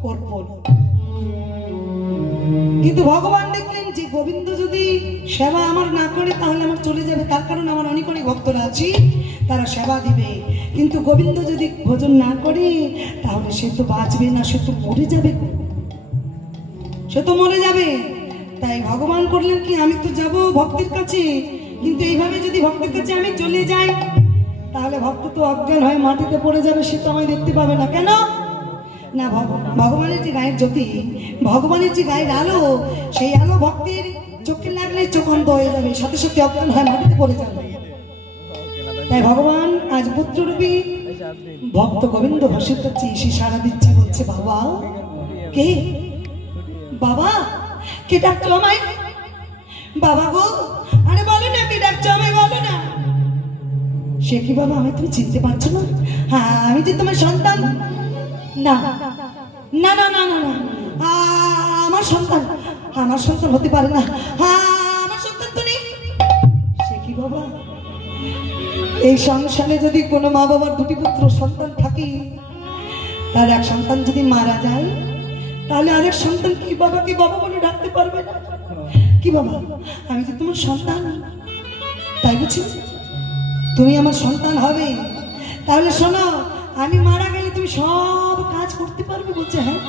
করব না। কিন্তু ভগবান দেখলেন যে গোবিন্দ যদি সেবা আমার না করে তাহলে আমার চলে যাবে, তার কারণ আমার অনেক অনেক ভক্তরা আছে, তারা সেবা দিবে। কিন্তু গোবিন্দ যদি ভোজন না করে তাহলে সে তো বাঁচবে না, সে তো মরে যাবে, সে তো মরে যাবে। তাই ভগবান করলেন কি, আমি তো যাব ভক্তের কাছে, কিন্তু এইভাবে যদি ভক্তের কাছে আমি চলে যাই তাহলে ভক্ত তো অজ্ঞান হয়ে মাটিতে পড়ে যাবে, সে তো আমায় দেখতে পাবে না। কেন না, ভগবানের যে গায়ের জ্যোতি, ভগবানের যে গায়ের আলো, সেই আলো ভক্তের চোখে লাগলে চোখ অন্ধ হয়ে যাবে, সাথে সাথে অজ্ঞান হয়ে মাটিতে পড়ে যাবে। তাই ভগবান আজ পুত্ররূপী ভক্ত গোবিন্দ ঘোষের কাছে এসে সারা দিচ্ছে, বলছে বাবা কে, বাবা কে ডাকছো আমায়, বাবা গো, আরে বলো না কে ডাকছো আমায়, বলো না। সে কি বাবা, আমি তুমি চিনতে পারছো না? হ্যাঁ, আমি যে তোমার সন্তান। না না না না না না, আমার সন্তান, আমার সন্তান হতে পারে না, আমার সন্তান তো নেই। সে কি বাবা, এই সংসারে যদি কোনো মা বাবার দুটি পুত্র সন্তান থাকে, তার এক সন্তান যদি মারা যায় তাহলে আরেক সন্তান কি বাবাকে বাবা বলে ডাকতে পারবে না। কি বাবা, আমি যে তোমার সন্তান, তাই বুঝি তুমি আমার সন্তান হবে। তাহলে শোনো, আমি মারা গেলে তুমি সব কাজ করতে পারবে, বলছে হ্যাঁ।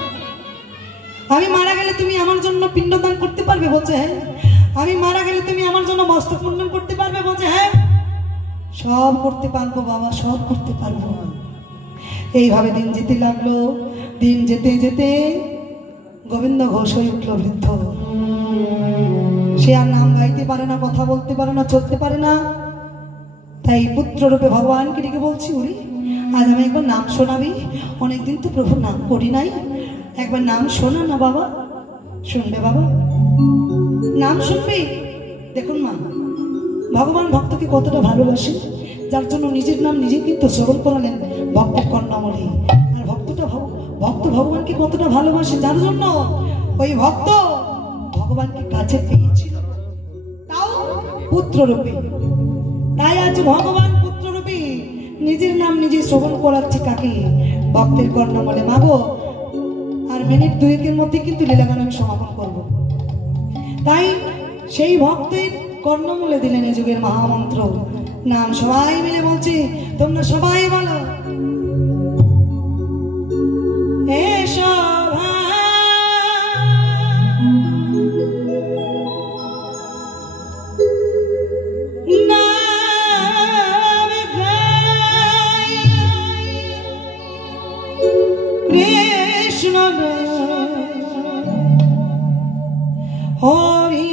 আমি মারা গেলে তুমি আমার জন্য পিণ্ডদান করতে পারবে, বলছে হ্যাঁ। আমি মারা গেলে তুমি আমার জন্য মস্তক মুন্ডন করতে পারবে, বলছে হ্যাঁ। সব করতে পারবো বাবা, সব করতে পারবো। এইভাবে দিন যেতে লাগলো। দিন যেতে যেতে গোবিন্দ ঘোষ হয়ে উঠল বৃদ্ধ। সে আর নাম গাইতে পারে না, কথা বলতে পারে না, চলতে পারে না। তাই পুত্ররূপে ভগবানকে ডেকে বলছি, উড়ি আজ আমি একবার নাম শোনাবি, অনেকদিন তো প্রভুর নাম করি নাই, একবার নাম শোনা না বাবা। শুনবে বাবা, নাম শুনবে। দেখুন মা, ভগবান ভক্তকে কতটা ভালোবাসে, যার জন্য নিজের নাম নিজে কিন্তু শ্রবণ করালেন ভক্তের কর্ণমূলে। আর ভক্ত ভগবানকে কতটা ভালোবাসে, যার জন্য ওই ভক্ত ভগবানকে কাছে পেয়েছিল, তাও পুত্ররূপে। তাই আজ ভগবান পুত্ররূপে নিজের নাম নিজে শ্রবণ করাচ্ছে কাকে, ভক্তের কর্ণমূলে। মাগো, আর মিনিট দুয়েকের মধ্যে কিন্তু লীলাগান আমি সমাপন করব। তাই সেই ভক্তের কর্ণমূলে দিলেন এই যুগের মহামন্ত্র নাম। সবাই মিলে বলছি, তোমরা সবাই বলো, এসো কৃষ্ণ হরি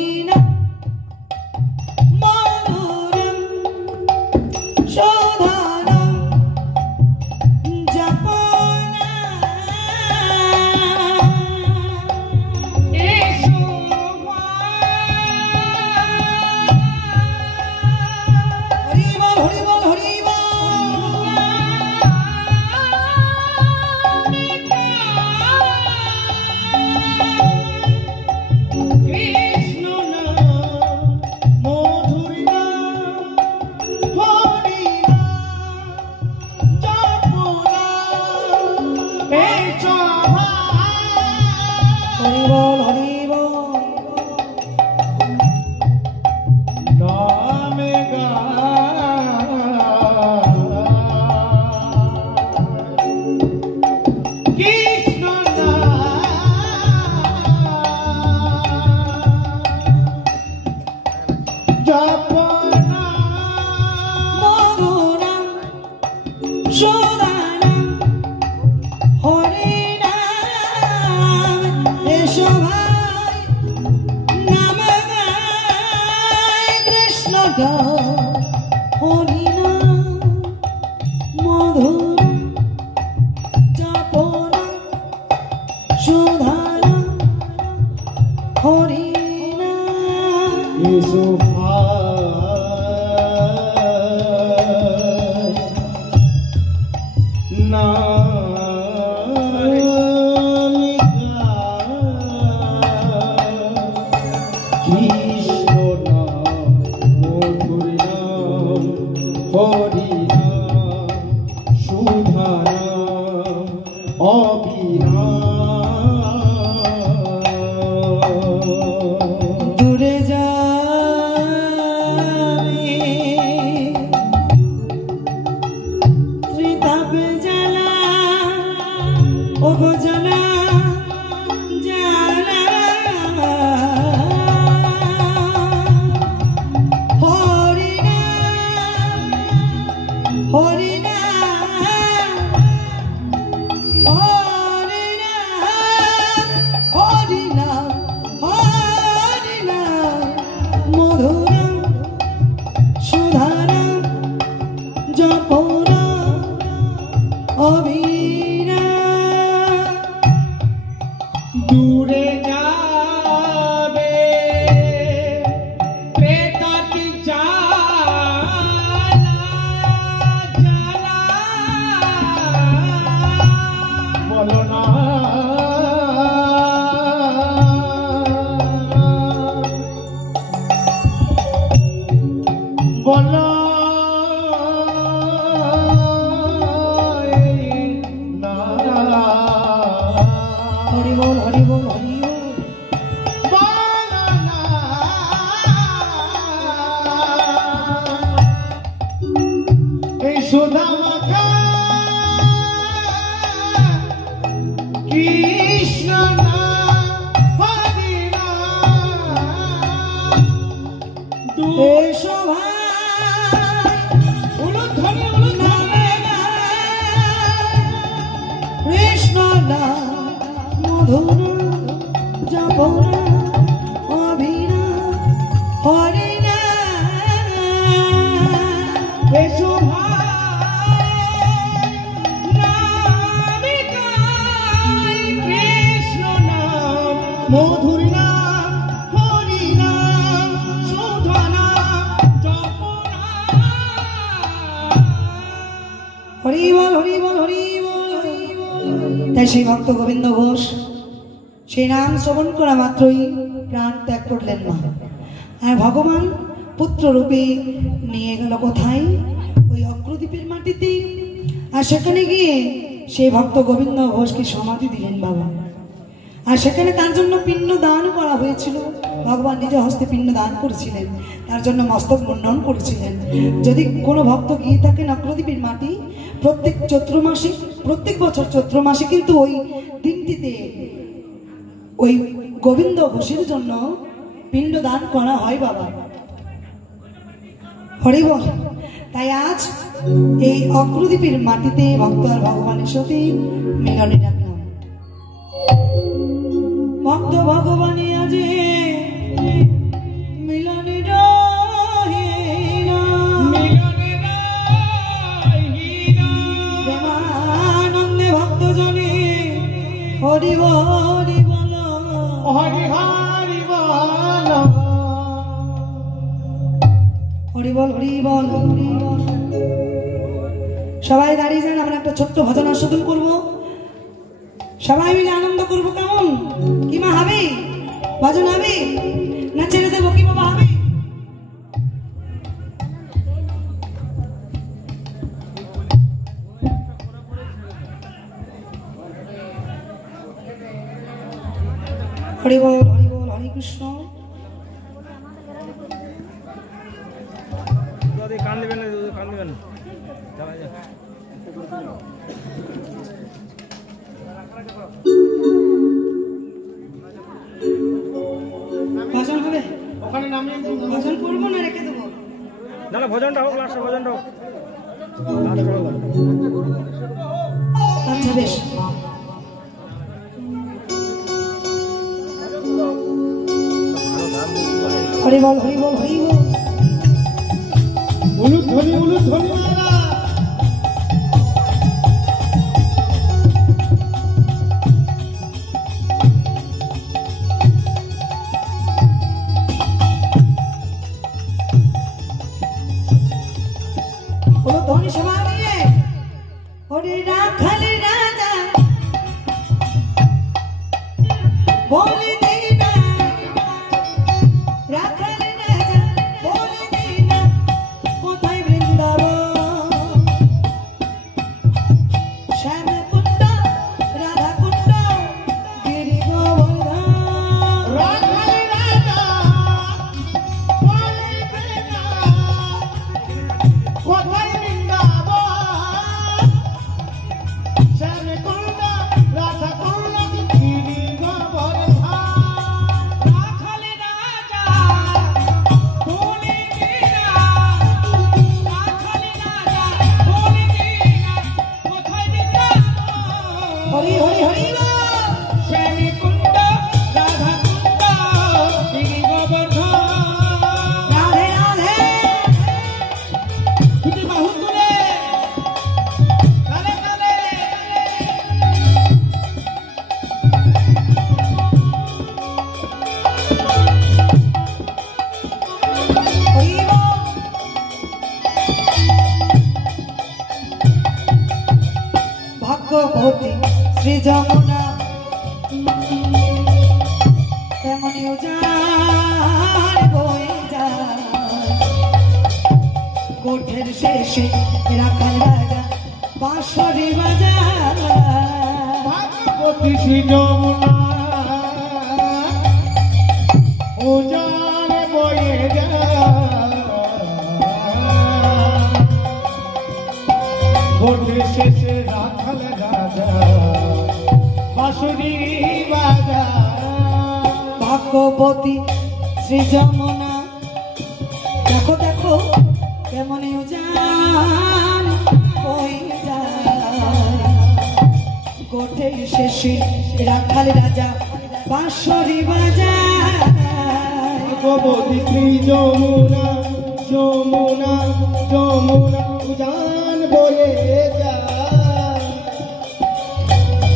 দূরে ও গো জানা জানা হরি নাম হরি নাম হরি নাম হরি নাম হরি নাম মধুরম সুধারম জপনা অভিনা দূরে যাবে প্রেতাতি জ্বালা জ্বালা বলো না বলো হরি বল হরি বল হরি বল এই সুধা মাখা কৃষ্ণ হরি এসো ভাই উলুধ্বনি উলুধ্বনি কৃষ্ণ নাম মধুর জপনা অভিনা হরি নাম এসো ভাই নামে গাই কৃষ্ণ নাম মধুর নাম হরি নাম সুধা নাম জপনা হরি বল হরি বল হরি বল তাই সেই ভক্ত গোবিন্দ ঘোষ সেই নাম শ্রবণ করা মাত্রই প্রাণ ত্যাগ করলেন না। আর ভগবান পুত্র রূপে নিয়ে গেল কোথায়? ওই অগ্রদ্বীপের মাটিতে। আর সেখানে গিয়ে সেই ভক্ত গোবিন্দ ঘোষকে সমাধি দিলেন বাবা। আর সেখানে তার জন্য পিণ্ড দান করা হয়েছিল। ভগবান নিজ হস্তে পিণ্ড দান করেছিলেন, তার জন্য মস্তক মুন্ডন করেছিলেন। যদি কোনো ভক্ত গিয়ে থাকেন অগ্রদ্বীপের মাটি, প্রত্যেক চৈত্র মাসে, প্রত্যেক বছর চৈত্র মাসে কিন্তু ওই দিনটিতে ওই গোবিন্দ ঘোষের জন্য পিণ্ড দান করা হয় বাবা। হরি বল। তাই আজ এই অগ্রদ্বীপের মাটিতে ভক্ত আর ভগবানের সাথে মিলনে ডাকলাম। ভক্ত ভগবানে আজে মিলনে প্রেমানন্দে ভক্ত জনে হরি হরি বল হরি হরি বল হরি বল হরি বল হরি বল। সবাই দাঁড়িয়ে যান, আমরা একটা ছোট্ট ভজন আস্বাদন করবো, সবাই মিলে আনন্দ করবো। কেমন কি মা হবে? ভজন হবে না ছেড়ে দেবো? কি বাবা হবে? হরি বল হরি বল হরি কৃষ্ণ। কান দেবেন না, কান দেবেন না। ভজন হবে? ওখানে নামিয়ে ভজন করবো না রেখে দেবো? না না, ভজনটা হোক, লাস্টে ভজনটা হোক। আচ্ছা বেশ। হরি বল হরি বল হরি বল। উলুধ্বনি উলুধ্বনি ধনী সভা নিয়ে হরি রাখালি রাজা বলে দিনা, রাখালি রাজা বলে দিনা কোথায় বৃন্দাবন, শ্যাম কুণ্ড রাধা কুণ্ড গিরি গোবর্ধন। রাখালি রাজা বলে দিনা কোথায় বৃন্দাবন, শ্যাম কুণ্ড রাধা হরি হরি হরি বল। শ্যামী কুণ্ড রাধা কুণ্ড গিরি গোবর্ধন রাধে রাধে দুটি বাহু তুলে কালে কালে হরি বল। ভাগ্যবতী শ্রী যমুনা তেমনি উজান বয়ে যায় কোঠের শেষে রাখাল রাজা বাঁশরি বাজায় ভাগ্যবতী শ্রী যমুনা উজান বয়ে যায় ভোটের শেষে রাখাল রাজা বাঁশুরি বাজায় ভাগ্যবতী শ্রী যমুনা দেখো দেখো কেমন উজান বয়ে যায় কোঠের শেষে রাখাল রাজা বাঁশরি বাজায় ভাগ্যবতী শ্রী যমুনা যমুনা যমুনা উজান বয়ে যায়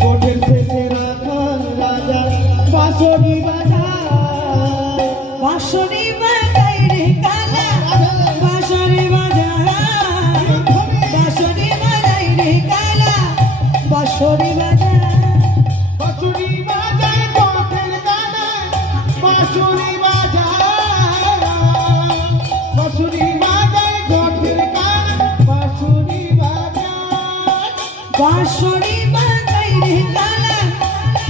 ভোটের শেষে রাখাল রাজা বাঁশুরি বাজায় বাঁশরি বাজায় রে কালা বাঁশরি বাজায় বাঁশরি বাজায় রে কালা বাঁশরি বাজায় বাঁশুরি বাজায় কোকিল গানে বাঁশুরি বাজায় বাঁশুরি বাজায় কোকিল গানে বাঁশুরি বাজায় বাঁশরি বাজায় রে কালা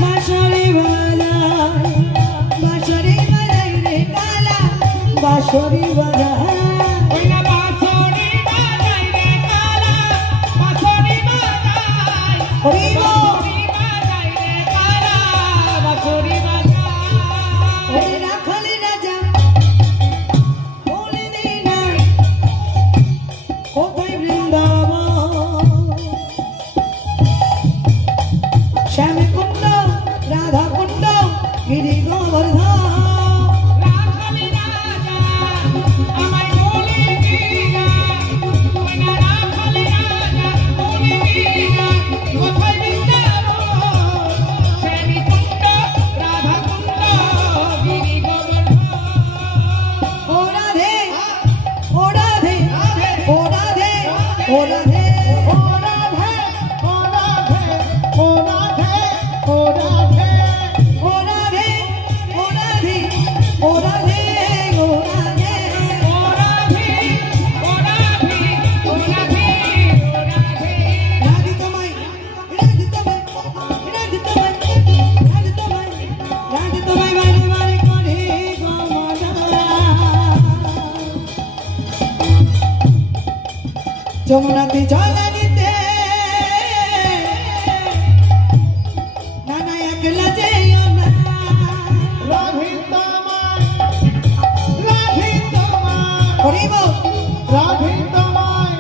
বাঁশরি বাজায় বাঁশরি বাজায় রে কালা বাঁশরি বাজায় ওই না বাঁশুরি বাজায় রে কালা বাঁশুরি বাজায় হরি বল। বাজায় রে কালা বাঁশুরি বাজায় ওরে রাখাল রাজা বলে দে না কোথায় বৃন্দাবন শ্যাম কুণ্ড রাধা কুণ্ড গিরি গোবর্ধন রাখালি রাজা আমায় বলে দিনা ওই না রাখালি রাজা বলে দিনা কোথায় বৃন্দাবন শ্যামী কুণ্ড রাধা কুণ্ড গিরি গোবর্ধন ও রাধে ও রাধে ও রাধে ও রাধে ও রাধে ও রাধে ও রাধে ও রাধে ও রাধে ও রাধে ও রাধে ও রাধে ও রাধে ও রাধে ও রাধে ও রাধে রাধে তোমায় রাধে তোমায় রাধে তোমায় রাধে তোমায় রাধে তোমায় বারে বারে করে গমনা যমুনাতে জল নিতে নানা একলা যেও না রাধে তোমায় রাধে তোমায় হরি বল রাধে তোমায়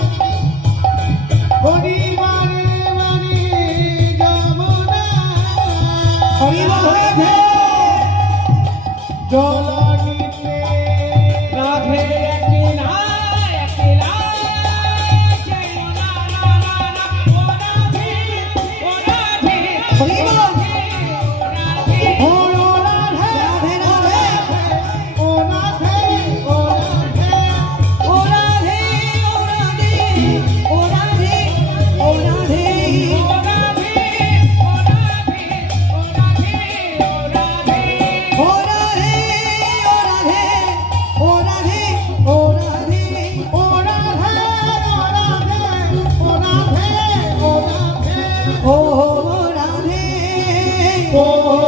পরিবারে বাড়ি যমুনা হরি বল রাধে জলনিতে রাধে একলা একলা যেও না না না না ও রাধে ও রাধে হরি বল ও রাধে রাধে রাধে ও রাধে ও রাধে ও রাধে ও রাধে ও রাধে ও রাধে ও রাধে ও রাধে ও রাধে ও রাধে ও রাধে ও রাধে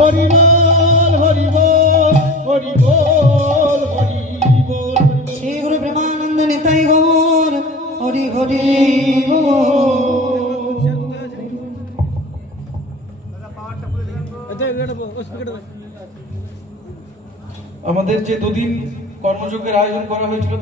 হরি বল হরি বল হরি বল শ্রী গুরু প্রেমানন্দ নিতাই গৌর হরি হরি আমাদের যে দুদিন কর্মযজ্ঞের আয়োজন করা হয়েছিল